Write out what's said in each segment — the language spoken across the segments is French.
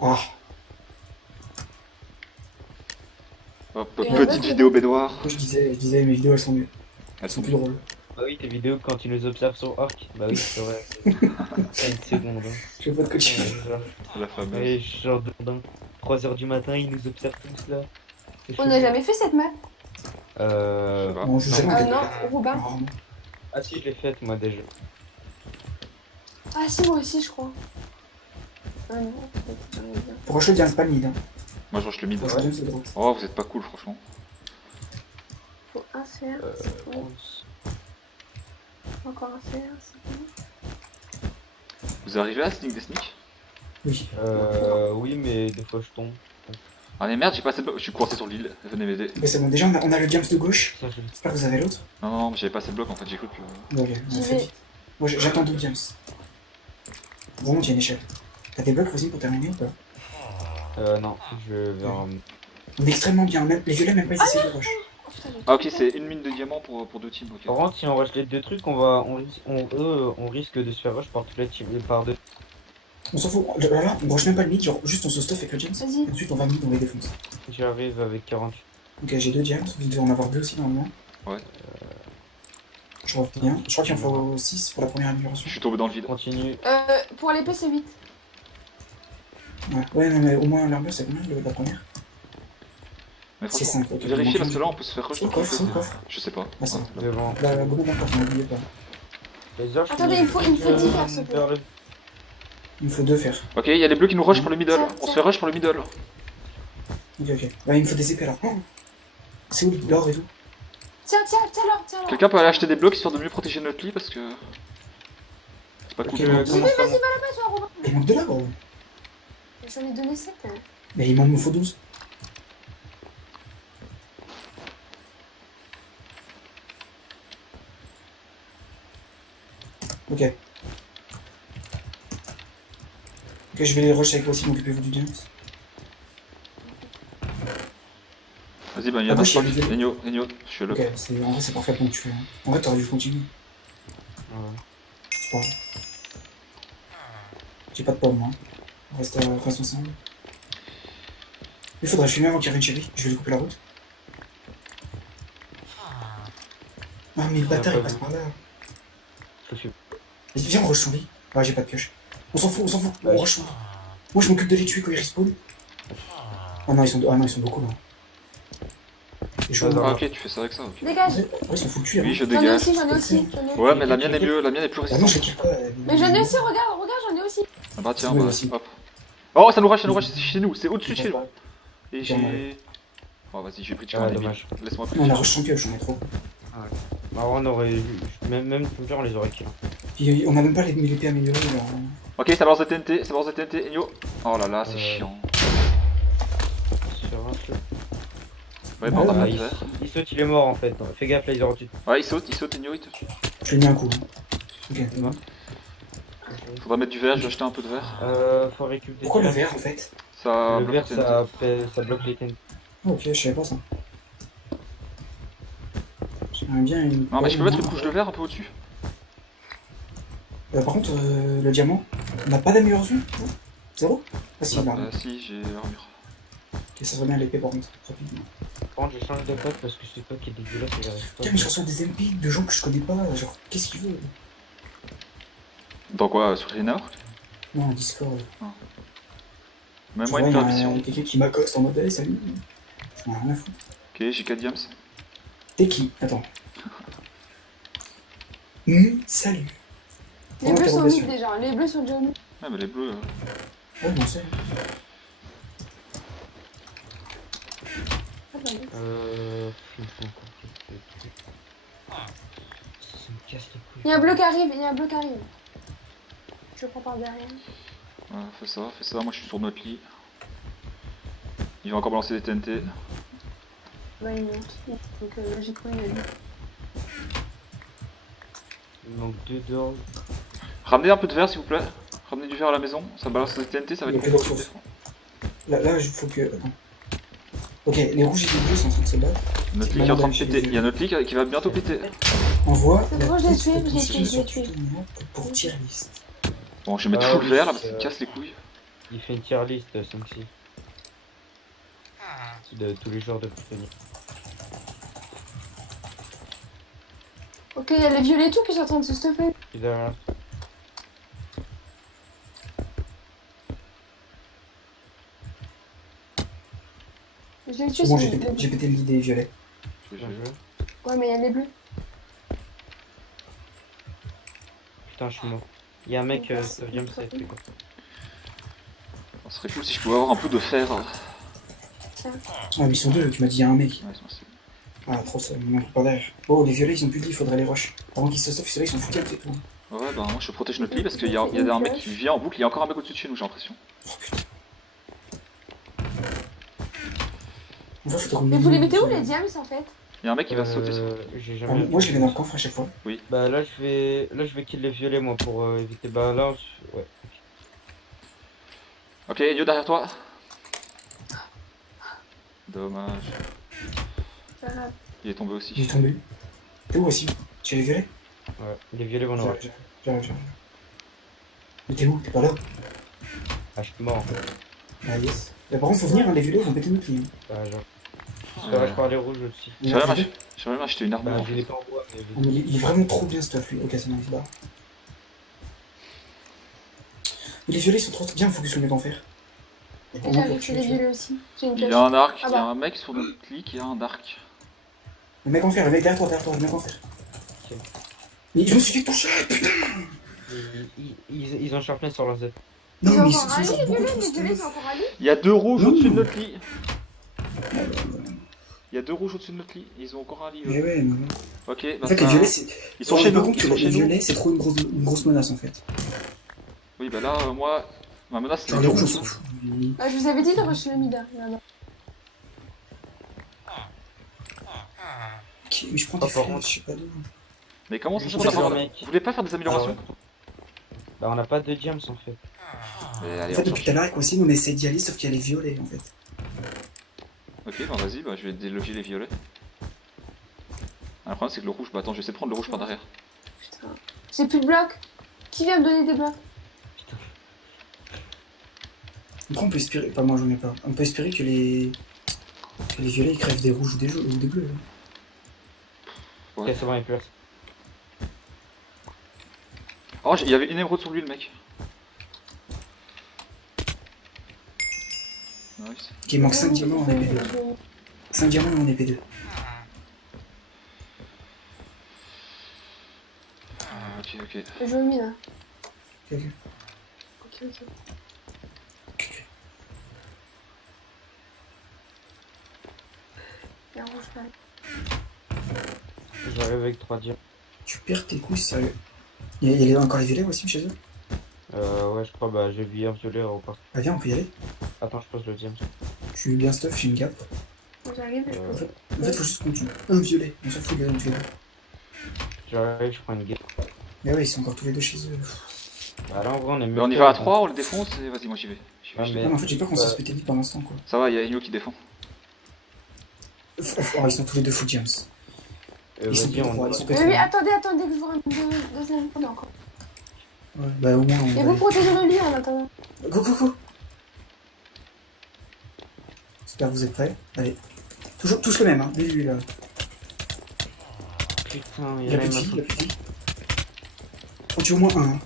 Ah, Hop, Et petite vidéo baignoire. je disais, mes vidéos elles sont mieux. Elles Elles sont sont plus drôles. Bah oui, tes vidéos quand tu nous observes sur Arc. Bah oui, c'est vrai. Pas une seconde. Hein. Je sais pas de quoi tu Putain, fais. genre, la fameuse. ouais, genre dans 3 h du matin, ils nous observent tous là. C'est On chelou. n'a jamais fait cette map. Je sais pas. On joue jamais en Ah quelque non, part. Robin. Rarement. Ah si, je l'ai faite moi déjà. Ah si, moi aussi, je crois. Ah non, peut-être. Pour rush le Diams, pas le mid. Hein. Moi je rush le mid. Pour rush le Diams, c'est drôle. Oh, vous êtes pas cool, franchement. Faut un CR, c'est bon. Encore un CR, c'est bon. Vous arrivez à sneak des sneaks? Oui. Oui, mais des fois je tombe. Ah mais merde, j'ai pas assez de blocs. Je suis coincé sur l'île. Venez m'aider. Mais c'est bon, déjà on a le Diams de gauche. Ça, je... J'espère que vous avez l'autre. Non, non, mais j'avais pas assez de blocs en fait, j'ai cru que. Ok, on J'y fait vais. vite. Moi j'attends 12 Diams. Vraiment, il y a une échelle. T'as des blocs, Rosine, pour terminer ou pas? non, je vais vers... On est extrêmement bien. Même, les violets, même pas essayer de rush. Oh, putain, j'ai Ah ok, tout c'est une mine de diamants pour deux teams, Par ok. contre, si on rush les deux trucs, on risque de se faire rush par toutes les teams, par deux. On s'en fout. Là, on rush même pas le mid, genre juste on se stuff avec le Diams. Vas-y. Et ensuite on va mid, on les défonce. J'arrive avec 48. Ok, j'ai 2 Diams. Vous devez en avoir 2 aussi normalement. Ouais. Je reviens. Je crois qu'il en faut 6 pour la première amélioration. Je suis tombé dans le vide. Continue. Pour l'épée, c'est 8. Ouais, non, mais au moins l'armure c'est combien la première? Mais C'est franchement, 5, ok. vérifiez parce que là on peut se faire rush. C'est le coffre, c'est le coffre. Je sais pas. Ah, ça. Devant. Bah, gros encore, n'oubliez pas. Les arches, Attendez, il me faut 10 faire, s'il te plaît. vers le... Il me faut 2 faire. Ok, il y a les bleus qui nous rush pour le middle. Tiens, On se tiens. fait rush pour le middle. Ok, ok. Bah, il me faut des épées là. Oh, c'est où l'or et tout? Tiens, tiens, tiens, alors, tiens, alors. Quelqu'un peut aller acheter des blocs histoire de mieux protéger notre lit parce que. C'est pas cool. Ok, Je bon. commence à monter. Toi, Robin. Il manque de l'or, gros. J'en ai donné 7. Mais il m'en faut 12. Ok. Ok, je vais les rush avec moi aussi, m'occupez-vous du Diams. Vas-y, bah il y a Ah, un moi, je suis instant. arrivé. Enyo, je suis là. Ok, en vrai c'est parfait pour que tu fais. En vrai t'aurais dû continuer. Ouais. C'est pas grave. J'ai pas de pomme moi. Reste ensemble. Il faudrait fumer avant qu'il y ait une chérie. Je vais lui couper la route. Ah mais le bâtard il passe par là. Je suis... Vas-y, viens on rush son lit. Ah j'ai pas de pioche. On s'en fout, on s'en fout. Ouais. On rush son lit. Moi je m'occupe de les tuer quand ils respawn. Ah non ils sont beaucoup là. Et je Ah, Ah ok, tu fais ça avec ça, ok. Dégage. Ouais, ils sont fous le cuir. Oui, Hein. je J'en ai dégage. aussi, j'en ai aussi. Ouais, mais la mienne est mieux, la mienne est plus Ah non je résistante. les tire pas. Mais j'en ai aussi, regarde, regarde, j'en ai aussi. Ah bah tiens, Oui, bah, aussi. hop. Oh, ça nous rush, c'est chez nous, c'est au-dessus de chez nous. Et Tiens, j'ai. Oh, vas-y, j'ai pris de Ah, un dommage. Laisse-moi plus. On a rush sans pioche, on est trop. Bah, on aurait eu... Même tout le temps, on les aurait kill. Puis on a même pas l'épée améliorée alors. Ok, ça balance des TNT, ça balance des TNT, Enyo. Oh là là, c'est chiant. Sur un feu. Ouais, Ouais, bah on a ouais. pas Ah, de il, verre. il saute, il est mort en fait. Fais gaffe, là, ils auront tué. Ouais, il saute, Enyo, il te. Je lui ai mis un coup. Hein. Ok. Faudra mettre du verre, je vais acheter un peu de verre. Faut récupérer. Pourquoi le verre en fait? Ça Le bloque verre, TNT. ça bloque les TNT. Oh, ok, je savais pas ça. J'aimerais bien une. Non, mais je peux mettre une couche de verre un peu au-dessus. Par contre, le diamant, on n'a pas d'amélioration non? Zéro? Ah si, là. Si, j'ai l'armure. Ok, ça serait bien l'épée par contre, rapidement. Par contre, je change de pote parce que c'est toi qui est dégueulasse et j'arrive pas. Putain, mais je reçois des MP de gens que je connais pas, genre, qu'est-ce qu'il veut? Dans quoi sur Rina? Non, en Discord. Même Genre, moi une il y a permission. quelqu'un qui m'accoste en mode, hey, salut. J'en ai rien à foutre. Ok, j'ai 4 diams. T'es qui? Attends. Salut. Les bleus sont mid déjà, les bleus sont déjà mid. Ouais, mais les bleus. Oh, non, c'est. Ah, bah, oui. Il faut encore. Ça me casse les couilles. Il y a un bleu qui arrive, il y a un bleu qui arrive. Je le prends par derrière. Ouais, fais ça, moi je suis sur notre lit. Il va encore balancer des TNT. Ouais, il monte. Donc logiquement, il a dit. Il manque 2 d'or. Ramenez un peu de verre s'il vous plaît. Ramenez du verre à la maison, ça balance des TNT, ça va Il y être a plus de ressources. Là, il faut que. Attends. Ok, les rouges et les bleus sont en train de se battre. Notre lit qui est en train de péter. Il y a notre lit qui va bientôt péter. Envoie. C'est la bon, je l'ai petite tué, je l'ai tué, skill je l'ai sur tué. toute une map pour tier list. Bon, je vais mettre Ah full oui, verre là parce c'est- qu'il me casse les couilles. Il fait une tier list 5-6. De tous les joueurs de prisonniers. Ok, il y a les violets et tout qui sont en train de se stopper. Puis derrière. Je l'ai tué, C'est bon, c'est j'ai pété le lit des violets. Je- Bien je- joué. Ouais, mais il y a les bleus. Putain, je suis mort. Il y a un mec Merci. 9ème set, quoi. Ça serait cool si je pouvais avoir un peu de fer. Ouais, Tiens. Ah, mais ils sont deux, tu m'as dit, il y a un mec. c'est- Ah, trop ça, il manque pas derrière. Oh, les violets, ils ont plus de lit, il faudrait les rush. Avant qu'ils se sauvent, ils sont foutus et tout. Ouais, bah moi je protège notre lit parce qu'il y a un mec qui vient en boucle, il y a encore un mec au-dessus de chez nous, j'ai l'impression. Oh putain. En fait, faudrait Mais vous les mettez où les diams en fait? Il y a un mec qui va sauter sur. J'ai Ah, jamais. moi, je les mets dans le coffre à chaque fois. Bah là je vais kill les violets moi pour éviter. Bah là, ouais. Ok, Yo derrière toi. Dommage. Pas grave. Il est tombé Il aussi. est tombé. T'es où aussi? Chez les violets? Ouais, les violets vont avoir. J'arrive. Mais t'es où? T'es pas là? Ah, je suis mort en fait. Ah, yes. Bah, par contre, faut venir, hein, les violets, ils vont péter notre lit. Bah, genre. Je par les rouges aussi. J'aurais même acheté une armure. Bah, en je fait. l'ai pas en bois, mais. Oh, mais il est vraiment trop bien, ce stuff, lui. Ok, c'est bon, il se barre. Mais les violets, ils sont trop bien, faut que je le mette en fer. Et pour Et moi, j'avais pour tué tuer, les tu vois. violets aussi. J'ai une Il y pioche. a un arc, Ah il y a bah. un mec sur notre lit qui a un arc. Le mec en fer, le mec derrière toi, le mec en fer. Ok. Mais je me suis fait toucher, putain! Ils ont sharpness sur leur Z. Non, Ils ont mais encore un lit, genre les beaucoup violets, trop les violets, ils stuff. ont encore un lit. Il y a deux rouges Non. au-dessus de notre lit. Il y a deux rouges au-dessus de notre lit. Ils ont encore un lit. Mais eux. ouais, non. Ok, En bah fait, les ça- violets, c'est. Ils sont chez Par nous. contre, Ils sont les chez nous. violets, c'est trop une grosse menace en fait. Oui, bah là, moi, ma menace c'est Genre, les les deux rouges, on rouges. s'en fout. Ah, je vous avais dit de rusher le mid. Là-bas. Ok, mais je prends Oh, des par flèches, contre. je sais pas d'où. Mais comment ça se En fait fait, qu'on a le pas- mec. Vous voulez pas faire des améliorations Bah, on a pas de diams en fait. Mais En allez, fait, on depuis cherche. tout à l'heure, avec Wassim, on essaie d'y aller, sauf qu'il y a les violets en fait. Ok, bah vas-y, bah je vais déloger les violets. Ah, le problème c'est que le rouge, bah attends, je vais essayer de prendre le rouge par derrière. Putain. J'ai plus de blocs. Qui vient me donner des blocs? Après, on peut espérer. Pas moi, j'en ai pas. On peut espérer que les violets ils crèvent des rouges ou des bleus. Hein. Ouais. Ok, c'est bon, il est plus là. Oh, il y avait une émeraude sur lui, le mec. Nice. Ok, il manque 5 diamants en épée 2. 5 diamants en épée 2. Ah, ok, ok. Je joue au mid. Hein. Ok. Ok. Ok. Il y a un rouge pareil. J'arrive avec 3 diams. Tu perds tes couilles, sérieux. Il y a encore les violets aussi chez eux? Ouais, je crois, bah, j'ai vu un violet au parc. Ah, viens, on peut y aller. Attends, je pose le diam. Je suis bien stuff, j'ai une gap. Moi, j'arrive et je pose. En fait, faut juste qu'on tue un violet. On s'en fout, les autres violets. J'arrive, je prends une guette. Mais ouais, ils sont encore tous les deux chez eux. Bah, là, en vrai, on est mieux. Bah, on y que va à eux, 3, on le défonce et vas-y, moi j'y vais. J'y vais, Ah, j'y mais- vais. Non, mais en fait, j'ai peur qu'on se fasse péter vite pendant ce temps, quoi. Ça va, il y a Ino qui défend. Oh, ils sont tous les deux full James. Ils sont Vas-y, P3, on ils sont Oui, P3. oui, attendez, que je vous ramène deuxième point encore. Ouais, bah au moins, on Et va vous protégez le lit en attendant. Go. J'espère que vous êtes prêts. Allez. Toujours tous le même, hein. Lui, là. Putain, il Il y a en a plus de une vie, il a plus de vie. On tue au moins un. Hein.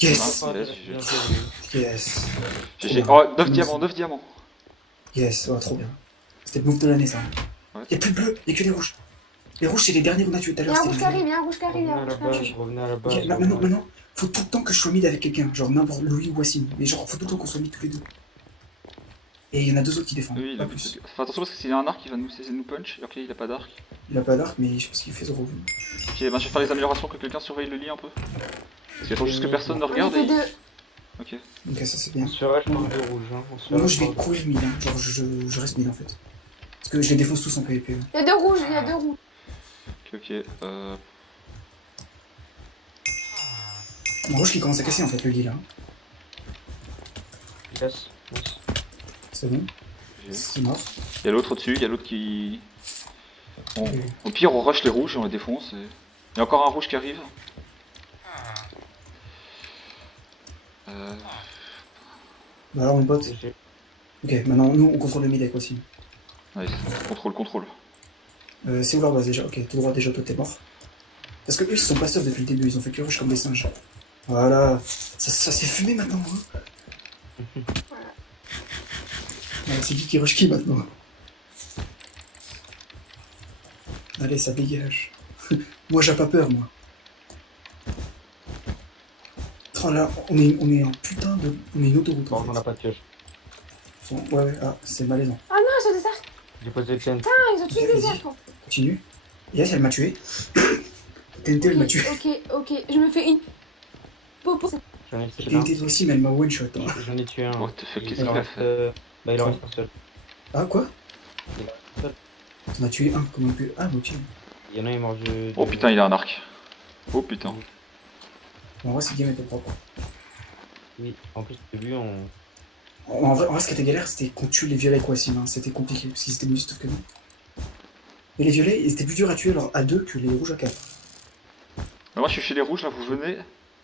Yes! Ah, Yes! GG. Trop bien. Oh, 9 diamants, 9 diamants. Yes, oh, trop bien. C'était le move de l'année, ça. Ouais. Il y a plus de bleu, il y a que les rouges. Les rouges, c'est les derniers qu'on a tués tout à Il y a l'heure. un c'était rouge les qui arrive, violets. il y a un rouge qui arrive, il y a un rouge qui arrive. Revenez à la base. Ok, maintenant, faut tout le temps que je sois mid avec quelqu'un. Genre n'importe Louis ou Wassim. Mais genre, faut tout le temps qu'on soit mid tous les deux. Et il y en a deux autres qui défendent. Oui, il pas a plus. Fais attention parce que s'il a un arc, il va nous essayer de nous punch. Ok, il a pas d'arc. Il a pas d'arc, mais je pense qu'il fait 0. Ok, bah je vais faire les améliorations, que quelqu'un surveille le lit un peu. Parce qu'il faut juste que personne ne On regarde est et. deux. Ok. Donc ça, c'est bien. On se fait rush par deux rouges. Hein. On se fait Moi, rush je vais par deux. courir mid. Hein. Genre, je reste mid en fait. Parce que je les défonce tous en PvP. hein. Il y a deux rouges, il y a deux rouges. Ok. Mon rouge qui commence à casser en fait le lit là. Yes. Nice. C'est bon. Il C'est mort. y a l'autre au-dessus, il y a l'autre qui. Bon. Ok. Au pire, on rush les rouges et on les défonce. Et... Il y a encore un rouge qui arrive. Bah alors mon pote. J'ai- Ok, maintenant nous on contrôle le mid avec aussi. Nice. Contrôle, contrôle. C'est où leur base déjà? Ok, tout droit déjà, toi t'es mort. Parce que eux ils se sont pas stuff depuis le début, ils ont fait que rush comme des singes. Voilà, ça s'est fumé maintenant. Hein. Ouais, c'est qui rush qui maintenant? Allez, ça dégage. Moi j'ai pas peur, moi. Oh là, on est en putain de. On est une autoroute Bon, en on fait. a pas de pioche. Ouais, ouais, ah, c'est malaisant. Ah non, ils ont des arcs. J'ai posé le TNT. Ah, ils ont tous Ok, des vas-y. arcs. Continue. Yes, elle m'a tué. TNT, elle m'a tué. Ok, je me fais une popo. J'en ai tué un. TNT toi aussi, mais elle m'a one shot. Hein. J'en ai tué un. What the fuck, qu'est-ce Il en qu'il a reste, fait? bah, il en reste un seul. Ah, quoi? Il en reste un seul. On a tué un, comment on peut. Ah, ok. Il y en a un, il est mort de. Oh putain, il a un arc. Oh putain. En vrai, cette game était propre. Oui, en plus, au début, on. En vrai, ce qui était galère, c'était qu'on tue les violets avec Wassim. Hein. C'était compliqué, parce qu'ils étaient mieux stuff que nous. Mais les violets, ils étaient plus durs à tuer alors à 2 que les rouges à 4. Moi je suis chez les rouges là, vous venez.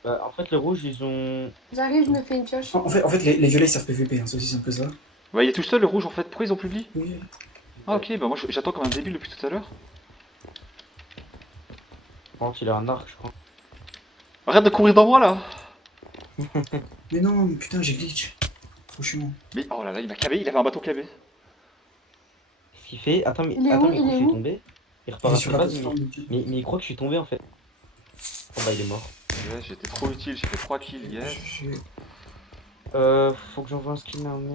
Bah, en fait, les rouges, ils ont. J'arrive, je me fais une pioche. En fait les violets, ils servent PVP, hein. C'est aussi simple que ça. Bah il est tout seul le rouge en fait, pourquoi ils ont plus de lit? Oui. Ah ok, bah moi j'attends comme un débile depuis tout à l'heure. Par contre, il a un arc, je crois. Arrête de courir dans moi là. Mais non, mais putain, j'ai glitch. Trop chiant. Mais oh là là, il m'a cabé, il avait un bâton cabé. Qu'est-ce qu'il fait? Attends, mais, Il est attends, où mais Il quand est je suis où tombé, il Il repart est à sur sa la base, plateforme. mais il croit que je suis tombé en fait. Oh bah, il est mort. Ouais, j'étais trop utile, j'ai fait 3 kills, yes. J'ai- Faut que j'envoie un skin à un mec.